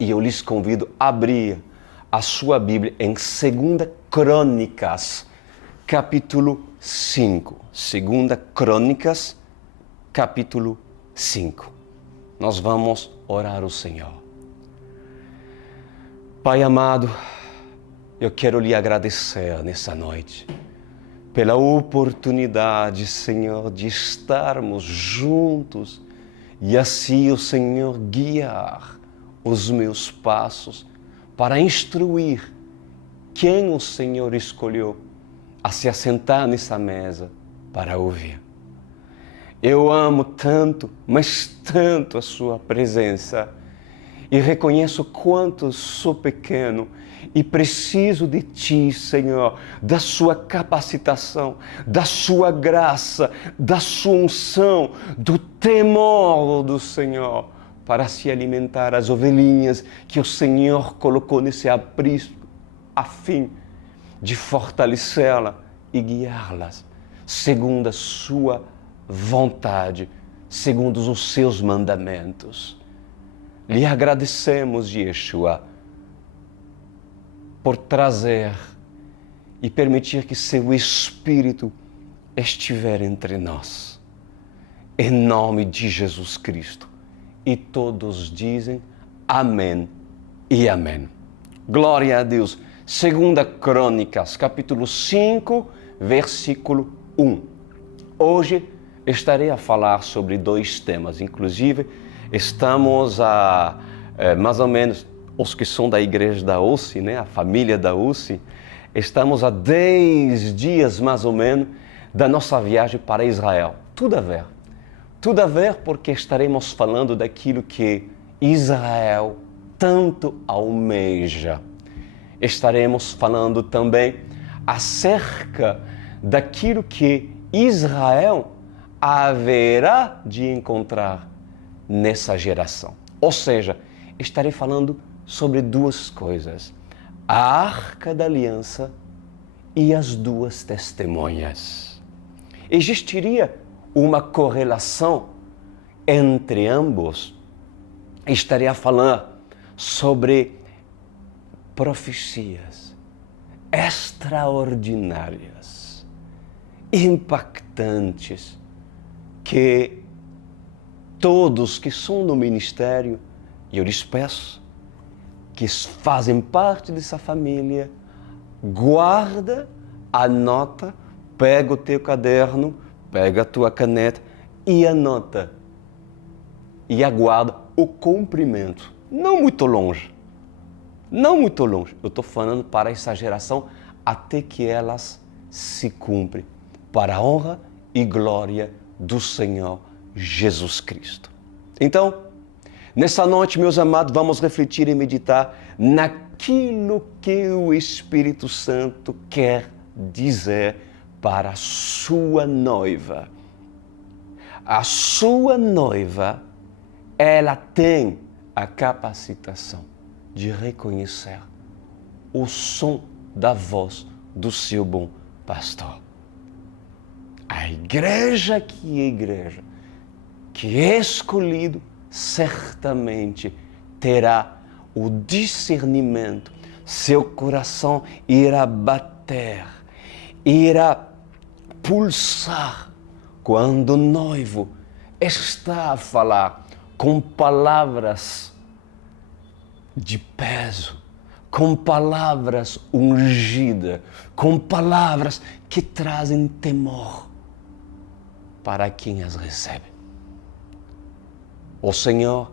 E eu lhes convido a abrir a sua Bíblia em 2 Crônicas, capítulo 5. 2 Crônicas, capítulo 5. Nós vamos orar ao Senhor. Pai amado, eu quero lhe agradecer nessa noite pela oportunidade, Senhor, de estarmos juntos e assim o Senhor guiar os meus passos para instruir quem o Senhor escolheu a se assentar nessa mesa para ouvir. Eu amo tanto, mas tanto a sua presença e reconheço quanto sou pequeno e preciso de Ti, Senhor, da Sua capacitação, da Sua graça, da Sua unção, do temor do Senhor, para se alimentar as ovelhinhas que o Senhor colocou nesse aprisco, a fim de fortalecê-las e guiá-las, segundo a Sua vontade, segundo os Seus mandamentos. Lhe agradecemos, Yeshua, por trazer e permitir que Seu Espírito estiver entre nós. Em nome de Jesus Cristo. E todos dizem amém e amém. Glória a Deus. 2 Crônicas, capítulo 5, versículo 1. Hoje estarei a falar sobre 2 temas. Inclusive, estamos mais ou menos, os que são da igreja da UCI, né? A família da UCI, estamos há 10 dias mais ou menos da nossa viagem para Israel. Tudo a ver porque estaremos falando daquilo que Israel tanto almeja. Estaremos falando também acerca daquilo que Israel haverá de encontrar nessa geração. Ou seja, estarei falando sobre 2 coisas: a Arca da Aliança e as 2 testemunhas. Existiria uma correlação entre ambos? Estarei a falar sobre profecias extraordinárias, impactantes, que todos que são no ministério, e eu lhes peço, que fazem parte dessa família, guarda, anota, pega o teu caderno, pega a tua caneta e anota. E aguarda o cumprimento. Não muito longe. Eu estou falando para essa geração até que elas se cumprem, para a honra e glória do Senhor Jesus Cristo. Então, nessa noite, meus amados, vamos refletir e meditar naquilo que o Espírito Santo quer dizer para a sua noiva. A sua noiva, ela tem a capacitação de reconhecer o som da voz do seu bom pastor. A igreja, que é escolhido, certamente terá o discernimento, seu coração irá bater, irá pulsar quando o noivo está a falar com palavras de peso, com palavras ungidas, com palavras que trazem temor para quem as recebe. O Senhor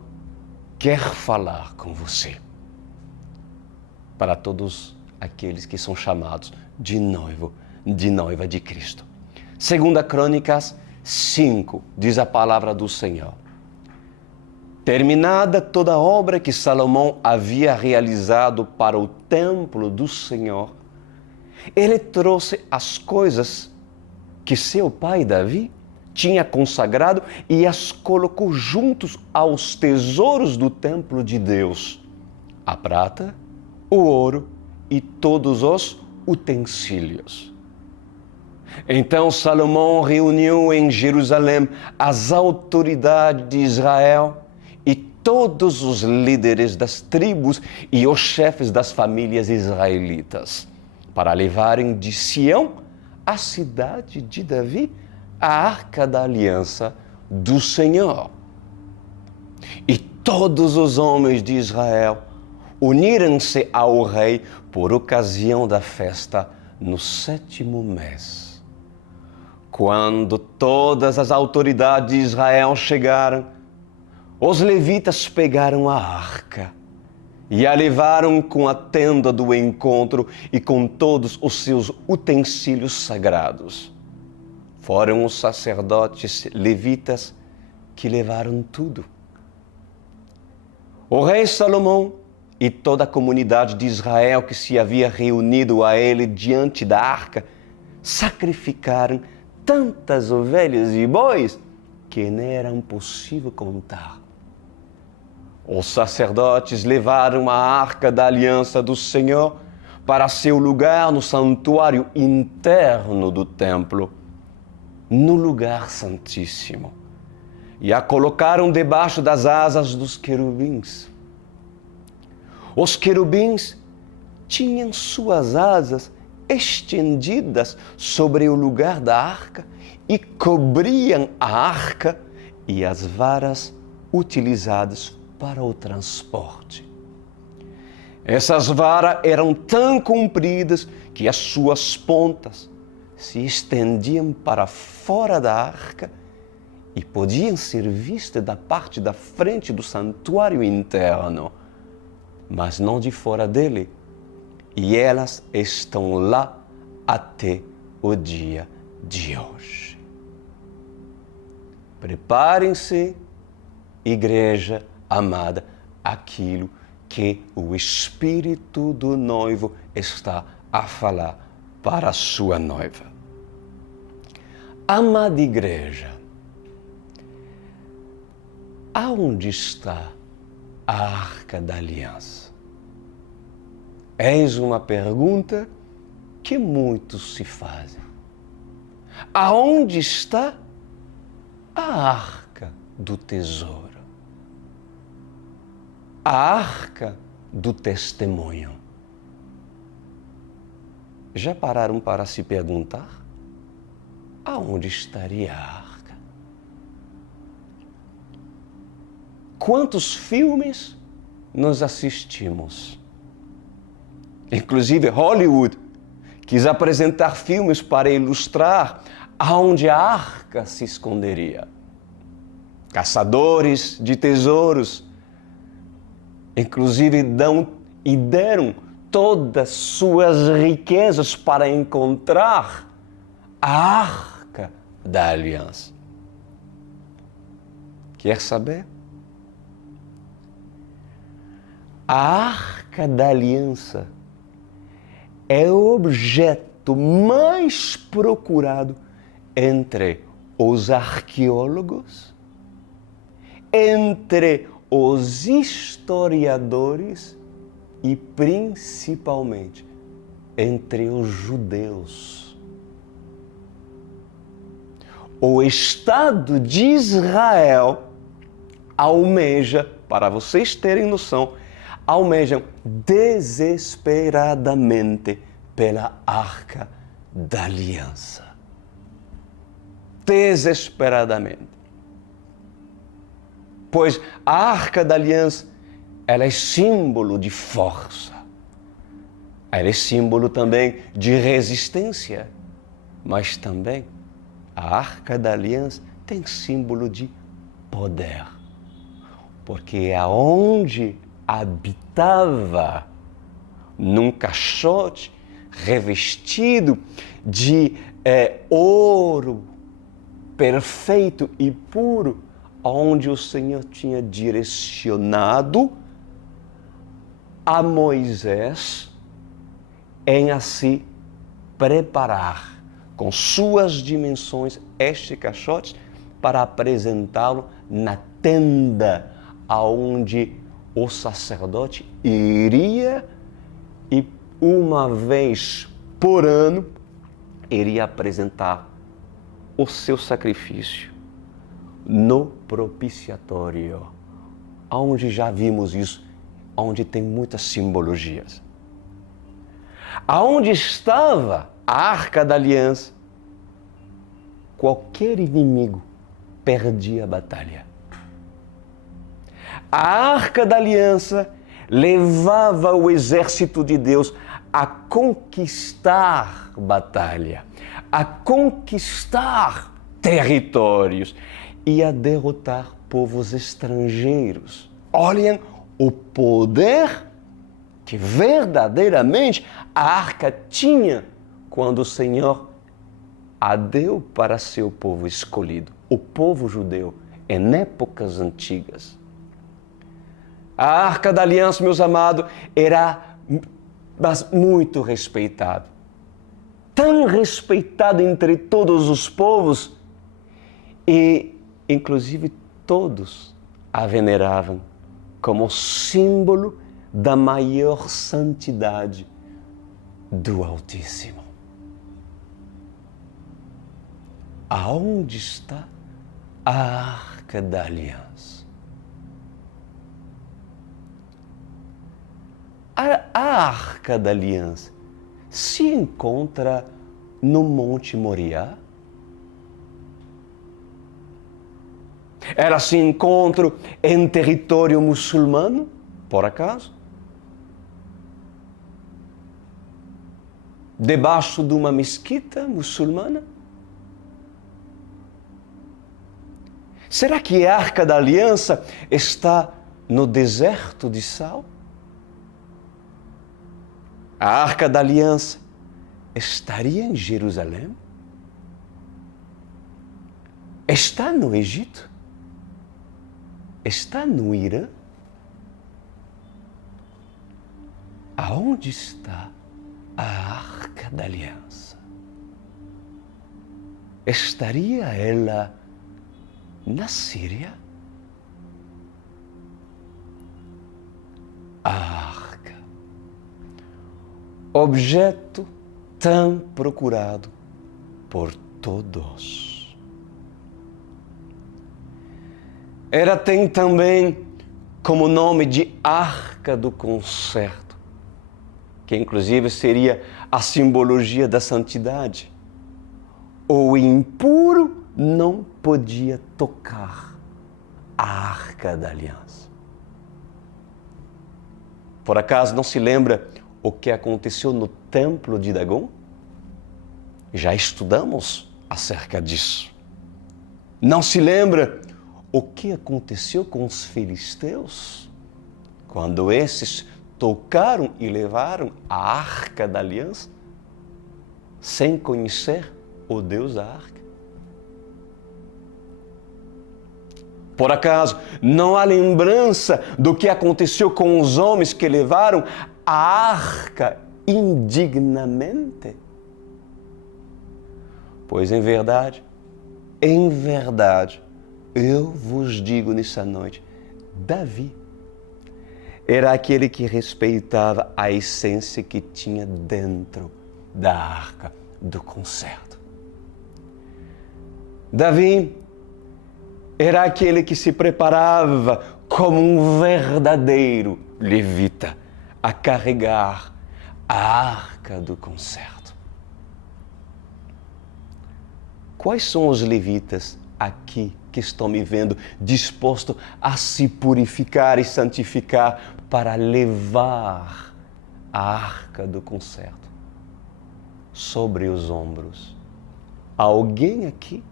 quer falar com você, para todos aqueles que são chamados de noivo, de noiva de Cristo. 2 Crônicas 5, diz a palavra do Senhor. Terminada toda a obra que Salomão havia realizado para o templo do Senhor, ele trouxe as coisas que seu pai Davi tinha consagrado e as colocou juntos aos tesouros do templo de Deus: a prata, o ouro e todos os utensílios. Então Salomão reuniu em Jerusalém as autoridades de Israel e todos os líderes das tribos e os chefes das famílias israelitas, para levarem de Sião, a cidade de Davi, a arca da aliança do Senhor. E todos os homens de Israel uniram-se ao rei por ocasião da festa no 7º mês. Quando todas as autoridades de Israel chegaram, os levitas pegaram a arca e a levaram com a tenda do encontro e com todos os seus utensílios sagrados. Foram os sacerdotes levitas que levaram tudo. O rei Salomão e toda a comunidade de Israel que se havia reunido a ele diante da arca sacrificaram tantas ovelhas e bois que não era possível contar. Os sacerdotes levaram a arca da aliança do Senhor para seu lugar no santuário interno do templo, no lugar santíssimo, e a colocaram debaixo das asas dos querubins. Os querubins tinham suas asas estendidas sobre o lugar da arca e cobriam a arca e as varas utilizadas para o transporte. Essas varas eram tão compridas que as suas pontas se estendiam para fora da arca e podiam ser vistas da parte da frente do santuário interno, mas não de fora dele. E elas estão lá até o dia de hoje. Preparem-se, igreja amada, aquilo que o Espírito do noivo está a falar para a sua noiva. Amada igreja, aonde está a Arca da Aliança? Eis uma pergunta que muitos se fazem. Aonde está a Arca do Tesouro? A Arca do Testemunho? Já pararam para se perguntar? Aonde estaria a Arca? Quantos filmes nós assistimos? Inclusive Hollywood quis apresentar filmes para ilustrar aonde a arca se esconderia. Caçadores de tesouros, inclusive deram todas suas riquezas para encontrar a arca da aliança. Quer saber? A arca da aliança é o objeto mais procurado entre os arqueólogos, entre os historiadores e principalmente entre os judeus. O Estado de Israel almeja, para vocês terem noção, almejam desesperadamente pela Arca da Aliança. Desesperadamente. Pois a Arca da Aliança, ela é símbolo de força. Ela é símbolo também de resistência. Mas também a Arca da Aliança tem símbolo de poder. Porque é aonde habitava, num caixote revestido de ouro perfeito e puro, onde o Senhor tinha direcionado a Moisés em a se preparar com suas dimensões este caixote para apresentá-lo na tenda aonde o sacerdote iria e uma vez por ano iria apresentar o seu sacrifício no propiciatório, onde já vimos isso, onde tem muitas simbologias. Aonde estava a Arca da Aliança, qualquer inimigo perdia a batalha. A Arca da Aliança levava o exército de Deus a conquistar batalha, a conquistar territórios e a derrotar povos estrangeiros. Olhem o poder que verdadeiramente a arca tinha quando o Senhor a deu para seu povo escolhido, o povo judeu, em épocas antigas. A Arca da Aliança, meus amados, era muito respeitada. Tão respeitada entre todos os povos e, inclusive, todos a veneravam como símbolo da maior santidade do Altíssimo. Aonde está a Arca da Aliança? A Arca da Aliança se encontra no Monte Moriá? Ela se encontra em território muçulmano, por acaso? Debaixo de uma mesquita muçulmana? Será que a Arca da Aliança está no deserto de Sal? A Arca da Aliança estaria em Jerusalém? Está no Egito? Está no Irã? Aonde está a Arca da Aliança? Estaria ela na Síria? A Arca, objeto tão procurado por todos. Ela tem também como nome de Arca do Concerto, que inclusive seria a simbologia da santidade. O impuro não podia tocar a Arca da Aliança. Por acaso não se lembra o que aconteceu no templo de Dagon? Já estudamos acerca disso. Não se lembra o que aconteceu com os filisteus? Quando esses tocaram e levaram a Arca da Aliança, sem conhecer o Deus da Arca? Por acaso, não há lembrança do que aconteceu com os homens que levaram a arca indignamente? Pois em verdade, eu vos digo nessa noite, Davi era aquele que respeitava a essência que tinha dentro da Arca do Concerto. Davi era aquele que se preparava como um verdadeiro levita a carregar a Arca do Concerto. Quais são os levitas aqui que estão me vendo dispostos a se purificar e santificar para levar a Arca do Concerto sobre os ombros? Alguém aqui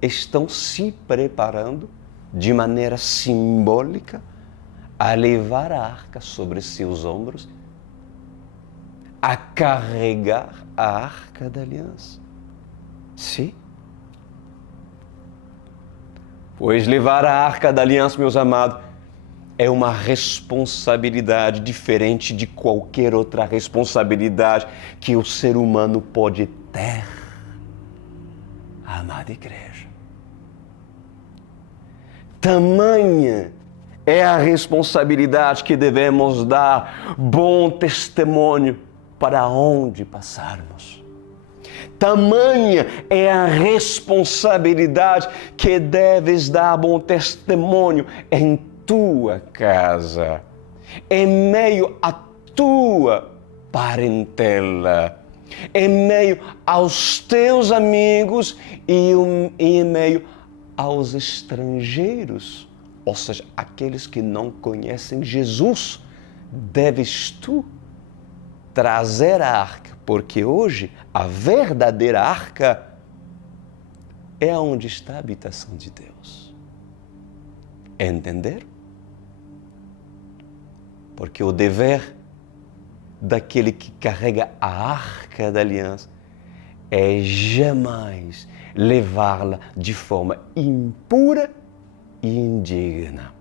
estão se preparando de maneira simbólica a levar a arca sobre seus ombros, a carregar a Arca da Aliança? Sim. Pois levar a Arca da Aliança, meus amados, é uma responsabilidade diferente de qualquer outra responsabilidade que o ser humano pode ter. Amada igreja, tamanha é a responsabilidade que devemos dar bom testemunho para onde passarmos. Tamanha é a responsabilidade que deves dar bom testemunho em tua casa, em meio à tua parentela, em meio aos teus amigos e em meio aos estrangeiros, ou seja, aqueles que não conhecem Jesus. Deves tu trazer a arca, porque hoje a verdadeira arca é onde está a habitação de Deus. Entenderam? Porque o dever daquele que carrega a arca da aliança é jamais levá-la de forma impura e indigna.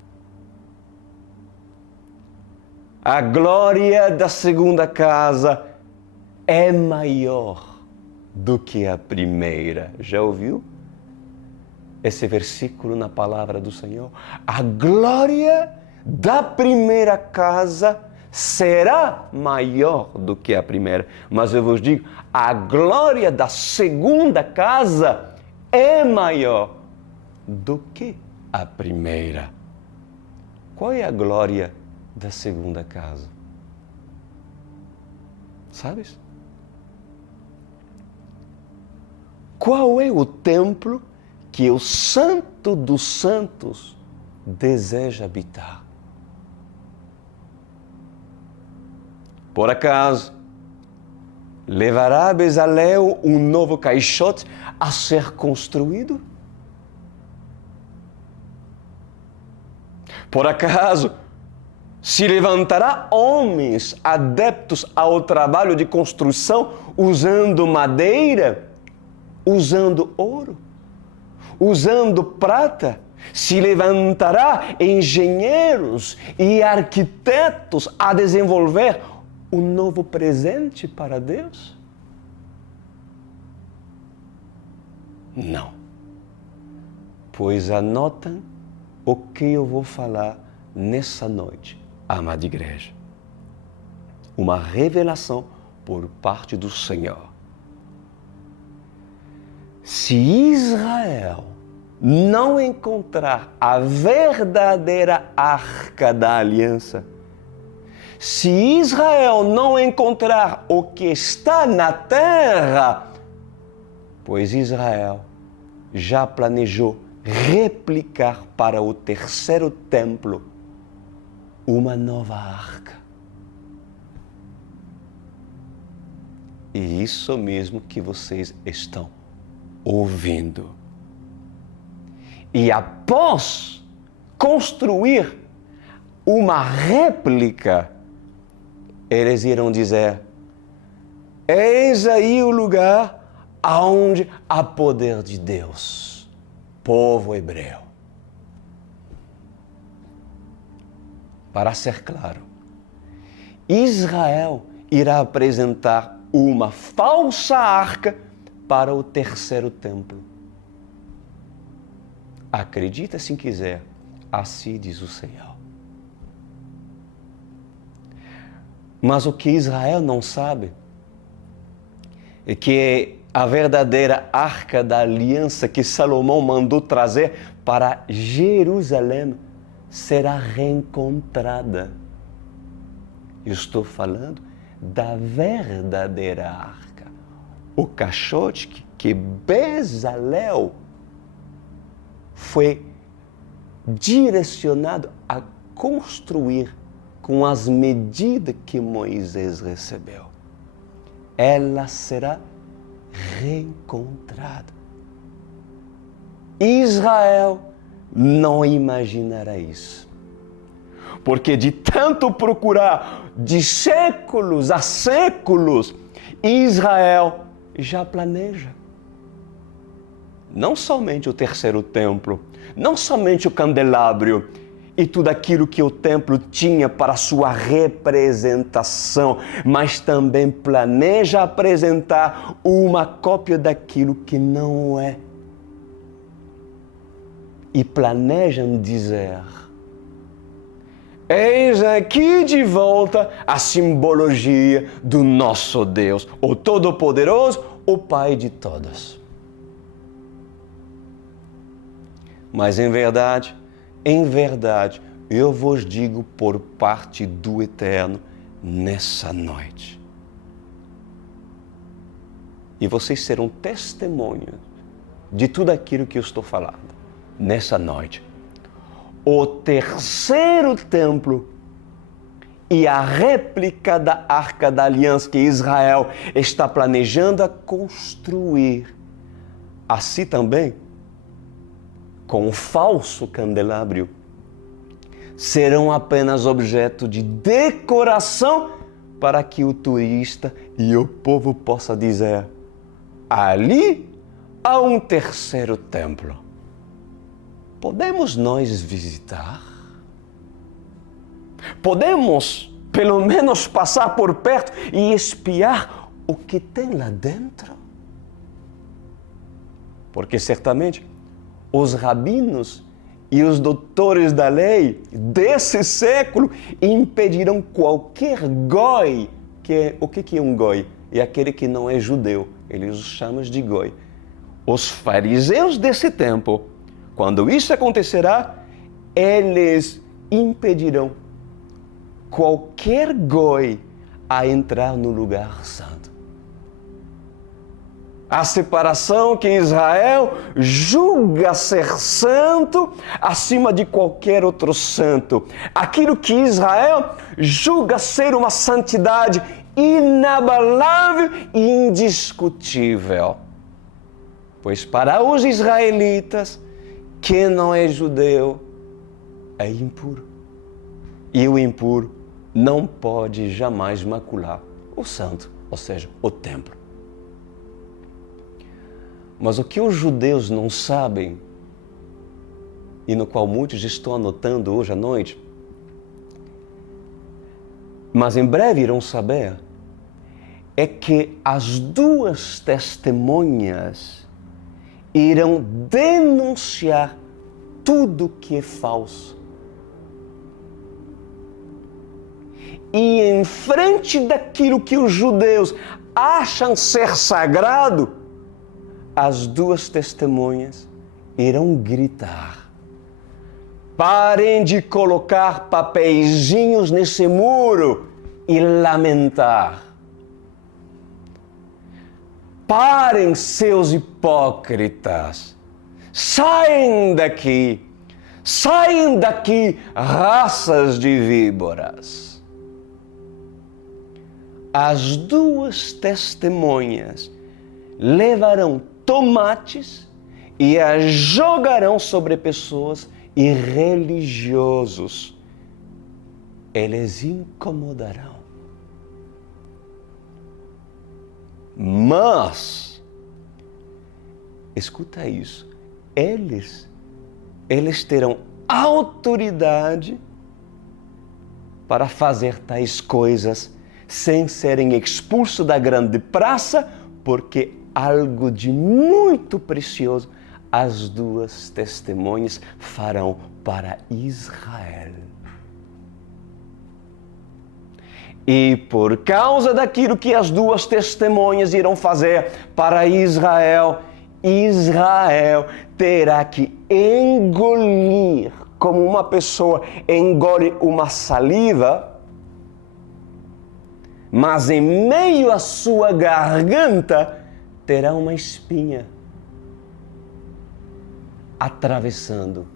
A glória da segunda casa é maior do que a primeira. Já ouviu esse versículo na palavra do Senhor? A glória da primeira casa será maior do que a primeira. Mas eu vos digo, a glória da segunda casa é maior do que a primeira. Qual é a glória da segunda casa? Sabes? Qual é o templo que o Santo dos Santos deseja habitar? Por acaso, levará Bezalel um novo caixote a ser construído? Por acaso, se levantará homens adeptos ao trabalho de construção usando madeira, usando ouro, usando prata? Se levantará engenheiros e arquitetos a desenvolver um novo presente para Deus? Não. Pois anotam o que eu vou falar nessa noite, amada igreja. Uma revelação por parte do Senhor. Se Israel não encontrar a verdadeira arca da aliança, se Israel não encontrar o que está na terra, pois Israel já planejou replicar para o terceiro templo uma nova arca. E isso mesmo que vocês estão ouvindo. E após construir uma réplica, eles irão dizer: eis aí o lugar aonde há poder de Deus, povo hebreu. Para ser claro, Israel irá apresentar uma falsa arca para o terceiro templo. Acredita se quiser, assim diz o Senhor. Mas o que Israel não sabe é que a verdadeira arca da aliança que Salomão mandou trazer para Jerusalém será reencontrada. Eu estou falando da verdadeira arca. O caixote que Bezalel foi direcionado a construir com as medidas que Moisés recebeu. Ela será reencontrada. Israel não imaginará isso. Porque de tanto procurar de séculos a séculos, Israel já planeja. Não somente o terceiro templo, não somente o candelabro e tudo aquilo que o templo tinha para sua representação, mas também planeja apresentar uma cópia daquilo que não é. E planejam dizer: eis aqui de volta a simbologia do nosso Deus, o Todo-Poderoso, o Pai de todos. Mas em verdade, eu vos digo por parte do Eterno nessa noite. E vocês serão testemunhas de tudo aquilo que eu estou falando nessa noite. O terceiro templo e a réplica da Arca da Aliança que Israel está planejando a construir, assim também, com o falso candelabro, serão apenas objeto de decoração para que o turista e o povo possa dizer: ali há um terceiro templo. Podemos nós visitar? Podemos, pelo menos, passar por perto e espiar o que tem lá dentro? Porque certamente os rabinos e os doutores da lei desse século impedirão qualquer goi, o que é um goi? É aquele que não é judeu, eles os chamam de goi. Os fariseus desse tempo, quando isso acontecerá, eles impedirão qualquer goi a entrar no lugar santo. A separação que Israel julga ser santo acima de qualquer outro santo. Aquilo que Israel julga ser uma santidade inabalável e indiscutível. Pois para os israelitas, quem não é judeu é impuro. E o impuro não pode jamais macular o santo, ou seja, o templo. Mas o que os judeus não sabem, e no qual muitos estão anotando hoje à noite, mas em breve irão saber, é que as duas testemunhas irão denunciar tudo que é falso. E em frente daquilo que os judeus acham ser sagrado, as duas testemunhas irão gritar: parem de colocar papeizinhos nesse muro e lamentar. Parem, seus hipócritas. Saem daqui, raças de víboras. As duas testemunhas levarão tomates e a jogarão sobre pessoas e religiosos. Eles incomodarão. Mas, escuta isso, eles terão autoridade para fazer tais coisas sem serem expulsos da grande praça, porque algo de muito precioso as duas testemunhas farão para Israel. E por causa daquilo que as duas testemunhas irão fazer para Israel, Israel terá que engolir, como uma pessoa engole uma saliva, mas em meio à sua garganta terá uma espinha atravessando.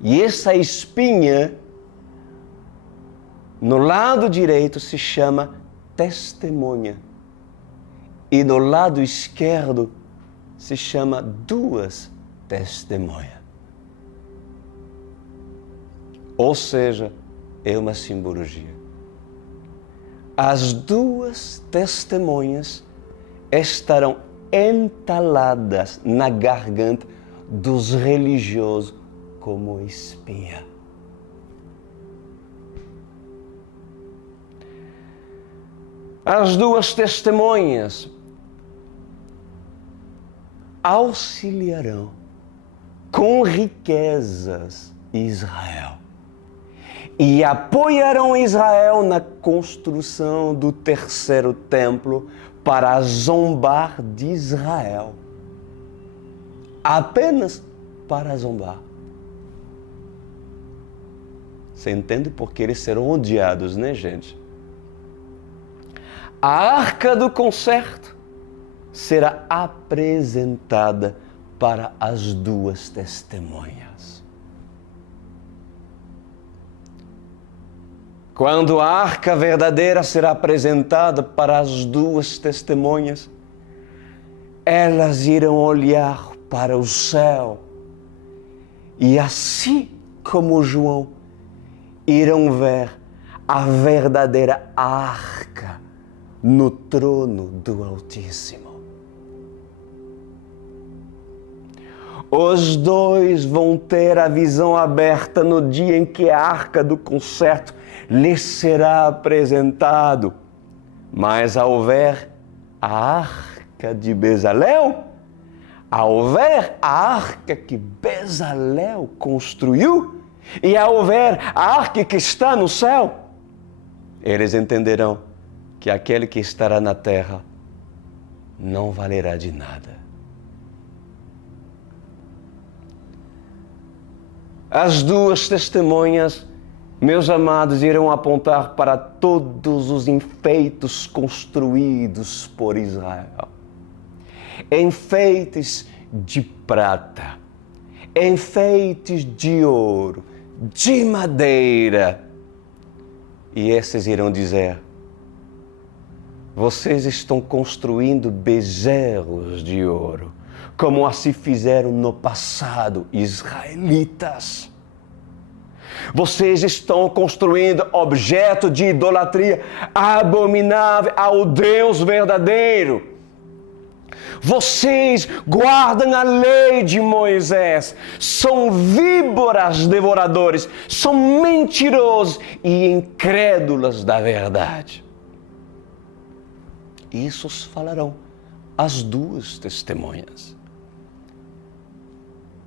E essa espinha, no lado direito, se chama testemunha. E no lado esquerdo se chama duas testemunhas. Ou seja, é uma simbologia. As duas testemunhas estarão entaladas na garganta dos religiosos como espinha. As duas testemunhas auxiliarão com riquezas Israel e apoiarão Israel na construção do terceiro templo para zombar de Israel. Apenas para zombar. Você entende porque eles serão odiados, né, gente? A arca do concerto será apresentada para as duas testemunhas. Quando a arca verdadeira será apresentada para as duas testemunhas, elas irão olhar para o céu e, assim como João, irão ver a verdadeira arca no trono do Altíssimo. Os dois vão ter a visão aberta no dia em que a arca do concerto lhes será apresentado. Mas ao ver a arca de Bezalel, ao ver a arca que Bezalel construiu e ao ver a arca que está no céu, eles entenderão que aquele que estará na terra não valerá de nada. As duas testemunhas, meus amados, irão apontar para todos os enfeites construídos por Israel. Enfeites de prata, enfeites de ouro, de madeira. E esses irão dizer: vocês estão construindo bezerros de ouro, como assim fizeram no passado, israelitas. Vocês estão construindo objeto de idolatria abominável ao Deus verdadeiro. Vocês guardam a lei de Moisés, são víboras devoradores, são mentirosos e incrédulos da verdade. Isso falarão as duas testemunhas.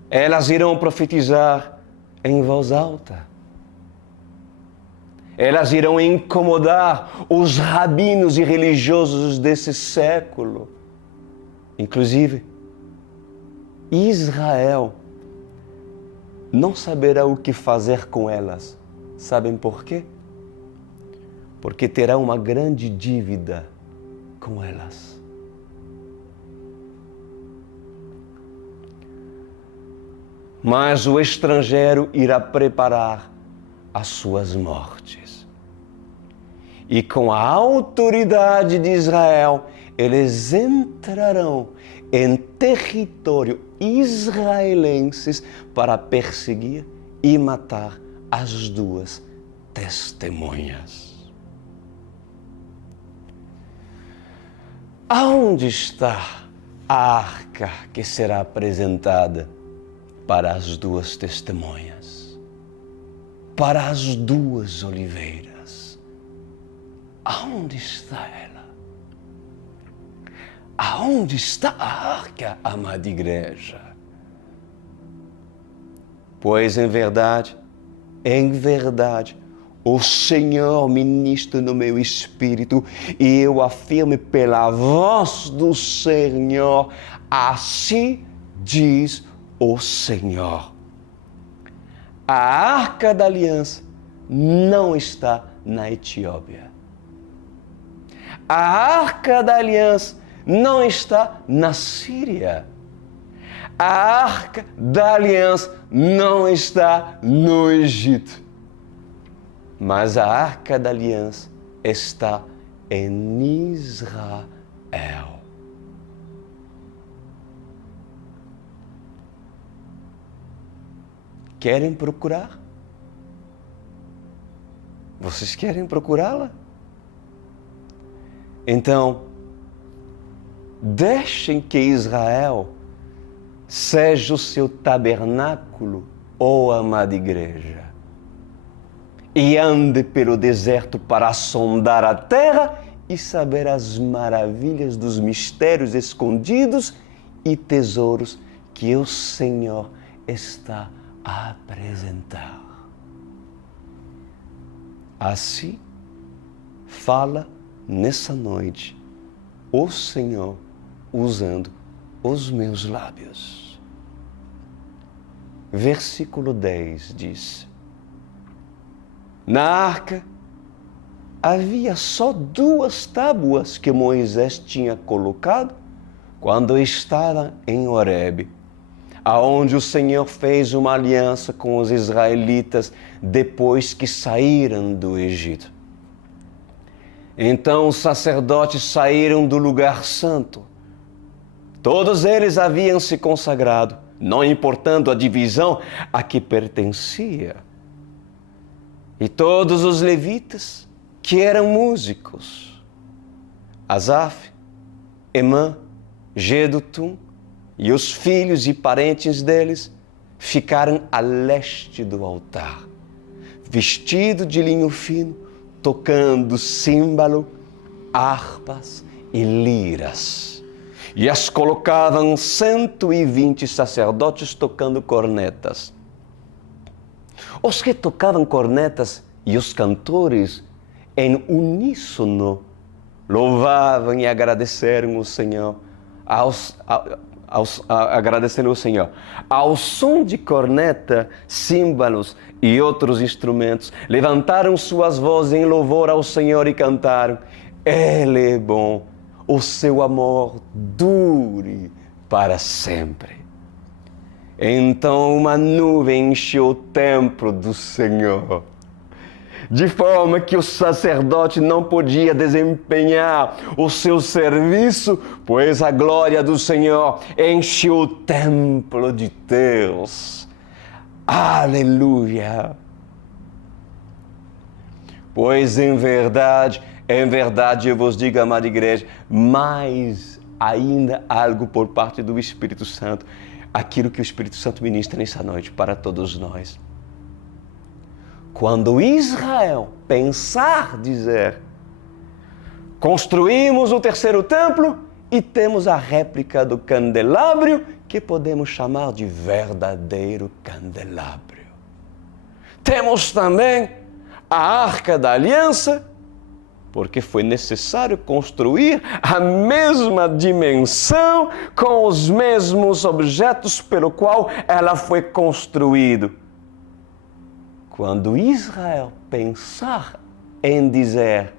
Elas irão profetizar em voz alta. Elas irão incomodar os rabinos e religiosos desse século. Inclusive, Israel não saberá o que fazer com elas. Sabem por quê? Porque terá uma grande dívida com elas. Mas o estrangeiro irá preparar as suas mortes. E com a autoridade de Israel, eles entrarão em território israelenses para perseguir e matar as duas testemunhas. Aonde está a arca que será apresentada para as duas testemunhas? Para as duas oliveiras? Aonde está ela? Aonde está a arca, amada igreja? Pois em verdade, o Senhor ministra no meu espírito e eu afirmo pela voz do Senhor, assim diz o Senhor. A arca da aliança não está na Etiópia. A arca da aliança não está na Síria. A arca da aliança não está no Egito. Mas a arca da aliança está em Israel. Querem procurar? Vocês querem procurá-la? Então, deixem que Israel seja o seu tabernáculo, ó amada igreja, e ande pelo deserto para sondar a terra e saber as maravilhas dos mistérios escondidos e tesouros que o Senhor está a apresentar. Assim, fala nessa noite o Senhor usando os meus lábios. Versículo 10 diz: Na arca havia só 2 tábuas que Moisés tinha colocado quando estava em Horebe, aonde o Senhor fez uma aliança com os israelitas depois que saíram do Egito. Então os sacerdotes saíram do lugar santo. Todos eles haviam se consagrado, não importando a divisão a que pertencia. E todos os levitas, que eram músicos, Asaf, Emã, Jedutum e os filhos e parentes deles, ficaram a leste do altar, vestidos de linho fino, tocando símbolo, harpas e liras. E as colocavam 120 sacerdotes tocando cornetas. Os que tocavam cornetas e os cantores, em uníssono, louvavam e agradeceram o Senhor, agradecendo o Senhor. Ao som de corneta, símbolos e outros instrumentos, levantaram suas vozes em louvor ao Senhor e cantaram: Ele é bom, o seu amor dure para sempre. Então uma nuvem encheu o templo do Senhor, de forma que o sacerdote não podia desempenhar o seu serviço, pois a glória do Senhor encheu o templo de Deus. Aleluia! Pois em verdade eu vos digo, amada igreja, mais ainda algo por parte do Espírito Santo, aquilo que o Espírito Santo ministra nessa noite para todos nós. Quando Israel pensar dizer, construímos o 3º templo e temos a réplica do candelabro, que podemos chamar de verdadeiro candelabro. Temos também a Arca da Aliança, porque foi necessário construir a mesma dimensão, com os mesmos objetos pelo qual ela foi construída. Quando Israel pensar em dizer,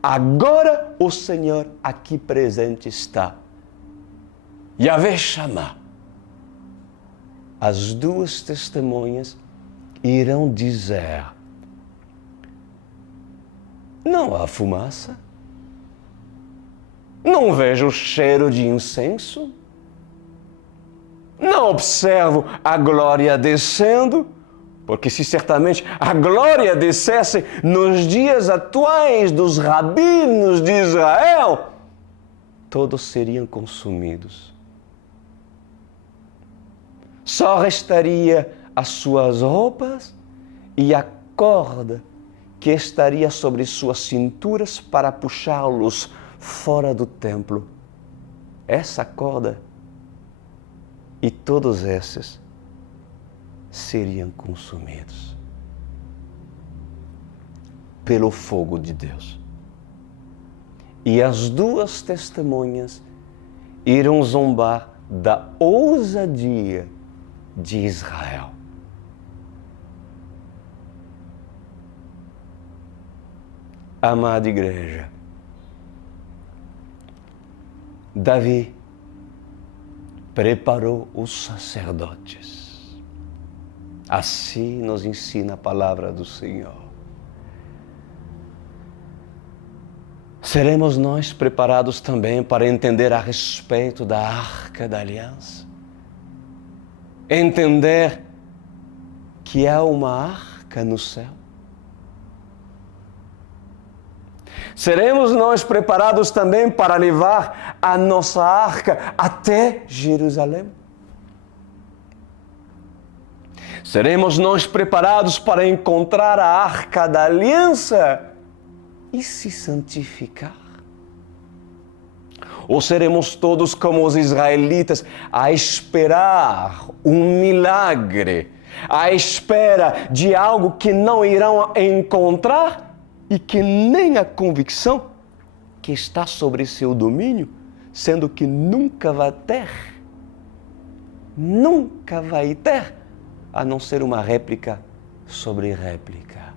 agora o Senhor aqui presente está, Yahvé Shammah, as 2 testemunhas irão dizer: não há fumaça, não vejo cheiro de incenso, não observo a glória descendo, porque se certamente a glória descesse nos dias atuais dos rabinos de Israel, todos seriam consumidos. Só restaria as suas roupas e a corda que estaria sobre suas cinturas para puxá-los fora do templo. Essa corda e todos esses seriam consumidos pelo fogo de Deus. E as 2 testemunhas irão zombar da ousadia de Israel. Amada igreja, Davi preparou os sacerdotes. Assim nos ensina a palavra do Senhor. Seremos nós preparados também para entender a respeito da Arca da Aliança? Entender que há uma arca no céu? Seremos nós preparados também para levar a nossa arca até Jerusalém? Seremos nós preparados para encontrar a Arca da Aliança e se santificar? Ou seremos todos como os israelitas, a esperar um milagre, à espera de algo que não irão encontrar e que nem a convicção que está sobre seu domínio, sendo que nunca vai ter, a não ser uma réplica sobre réplica.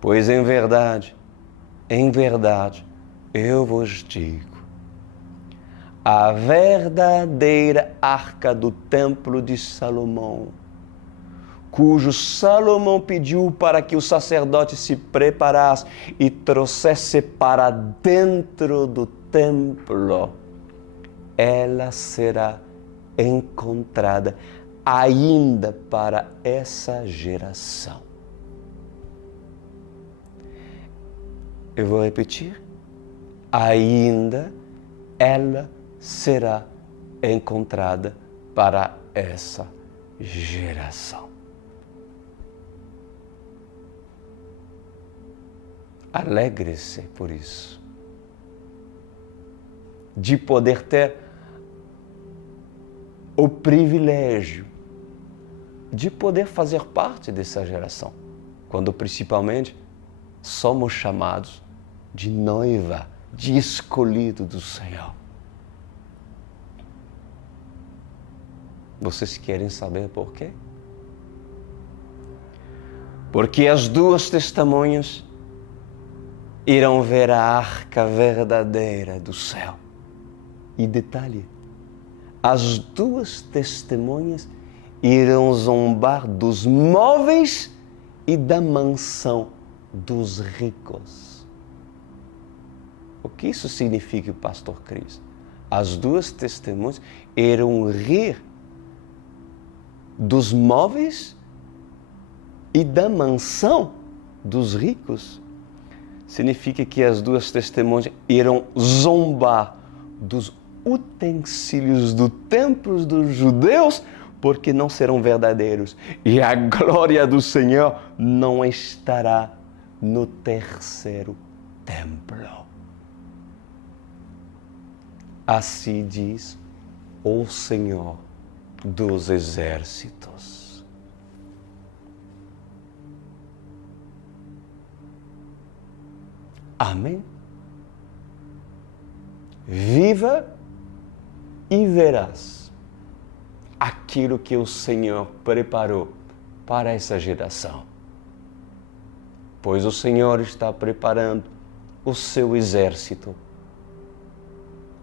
Pois em verdade, eu vos digo, a verdadeira arca do templo de Salomão, cujo Salomão pediu para que o sacerdote se preparasse e trouxesse para dentro do templo, ela será encontrada ainda para essa geração. Eu vou repetir. Ainda ela será encontrada para essa geração. Alegre-se por isso, de poder ter o privilégio de poder fazer parte dessa geração, quando principalmente somos chamados de noiva, de escolhido do Senhor. Vocês querem saber por quê? Porque as duas testemunhas irão ver a arca verdadeira do céu. E detalhe, as duas testemunhas irão zombar dos móveis e da mansão dos ricos. O que isso significa, pastor Cris? As duas testemunhas irão rir dos móveis e da mansão dos ricos. Significa que as duas testemunhas irão zombar dos utensílios do templo dos judeus, porque não serão verdadeiros. E a glória do Senhor não estará no terceiro templo. Assim diz o Senhor dos exércitos. Amém? Viva e verás aquilo que o Senhor preparou para essa geração. Pois o Senhor está preparando o seu exército.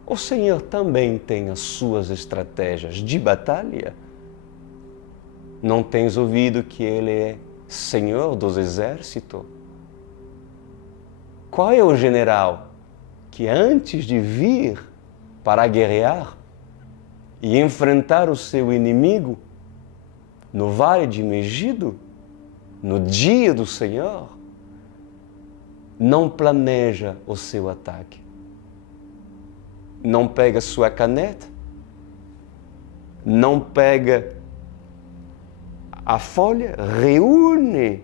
O Senhor também tem as suas estratégias de batalha. Não tens ouvido que Ele é Senhor dos exércitos? Qual é o general que antes de vir para guerrear e enfrentar o seu inimigo no vale de Megido, no dia do Senhor, não planeja o seu ataque? Não pega sua caneta, não pega a folha, reúne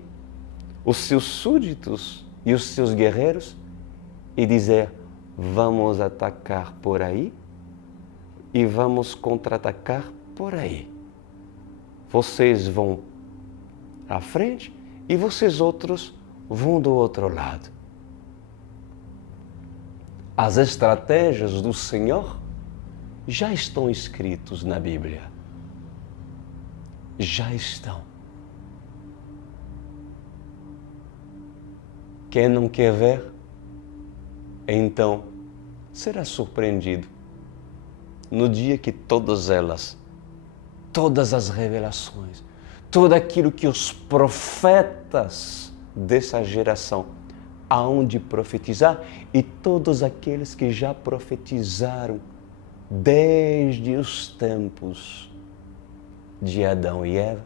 os seus súditos e os seus guerreiros e dizer: vamos atacar por aí e vamos contra-atacar por aí. Vocês vão à frente e vocês outros vão do outro lado. As estratégias do Senhor já estão escritos na Bíblia. Já estão. Quem não quer ver, então será surpreendido no dia que todas elas, todas as revelações, tudo aquilo que os profetas dessa geração hão de profetizar, e todos aqueles que já profetizaram desde os tempos de Adão e Eva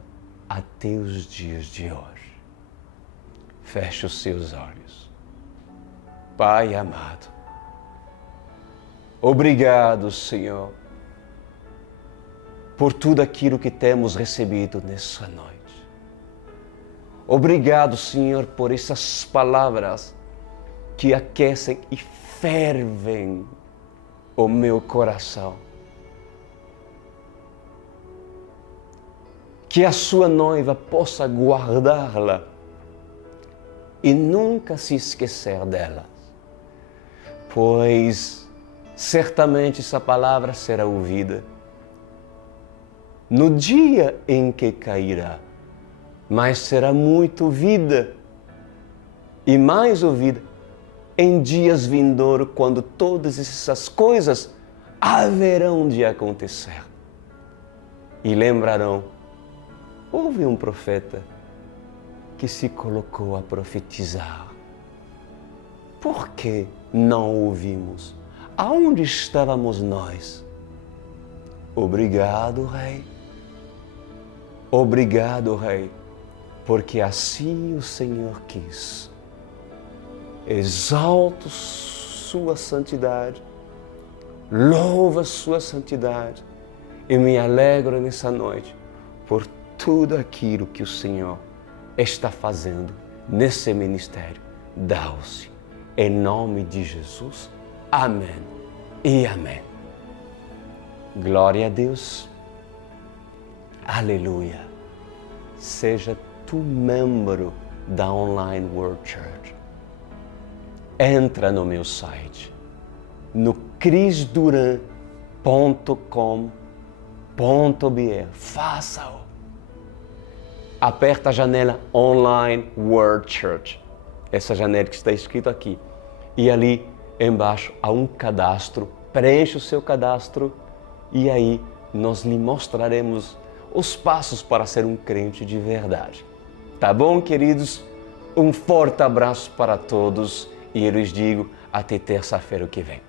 até os dias de hoje. Feche os seus olhos. Pai amado, obrigado, Senhor, por tudo aquilo que temos recebido nessa noite. Obrigado, Senhor, por essas palavras que aquecem e fervem o meu coração. Que a sua noiva possa guardá-la e nunca se esquecer dela, pois certamente essa palavra será ouvida no dia em que cairá, mas será muito ouvida e mais ouvida em dias vindouros, quando todas essas coisas haverão de acontecer. E lembrarão, houve um profeta que se colocou a profetizar. Por que não ouvimos? Aonde estávamos nós? Obrigado, Rei. Obrigado, Rei, porque assim o Senhor quis. Exalto sua santidade, louvo a sua santidade e me alegro nessa noite por tudo aquilo que o Senhor está fazendo nesse ministério. Dá-se. Em nome de Jesus. Amém e amém. Glória a Deus. Aleluia. Seja tu membro da Online World Church. Entra no meu site, no crisduran.com.br. Faça-o. Aperta a janela Online World Church. Essa janela que está escrito aqui. E ali embaixo há um cadastro. Preencha o seu cadastro e aí nós lhe mostraremos os passos para ser um crente de verdade. Tá bom, queridos? Um forte abraço para todos e eu lhes digo até terça-feira que vem.